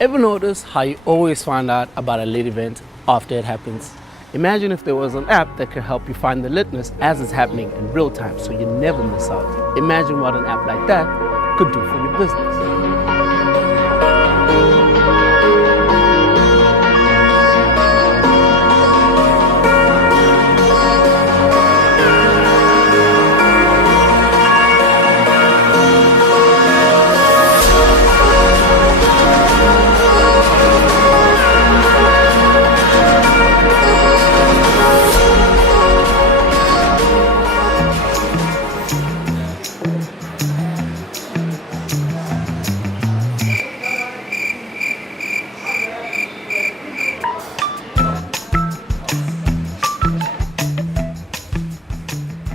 Ever notice how you always find out about a lit event after it happens? Imagine if there was an app that could help you find the litness as it's happening in real time so you never miss out. Imagine what an app like that could do for your business.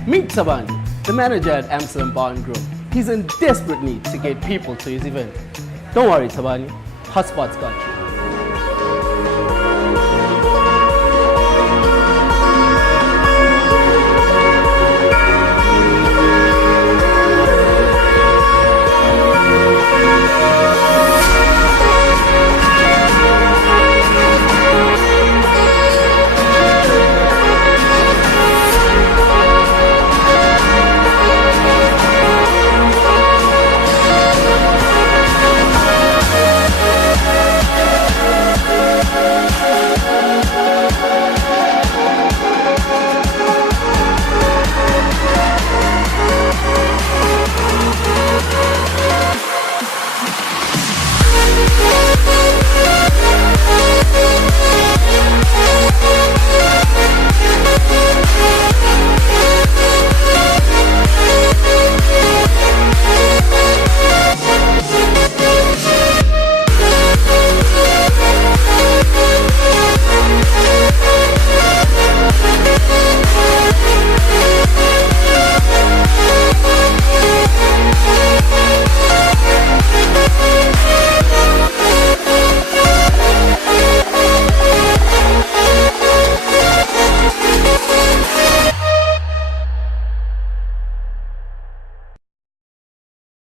Meet Tabani, the manager at Amsterdam Bar and Grill. He's in desperate need to get people to his event. Don't worry, Tabani, Hotspot's got you.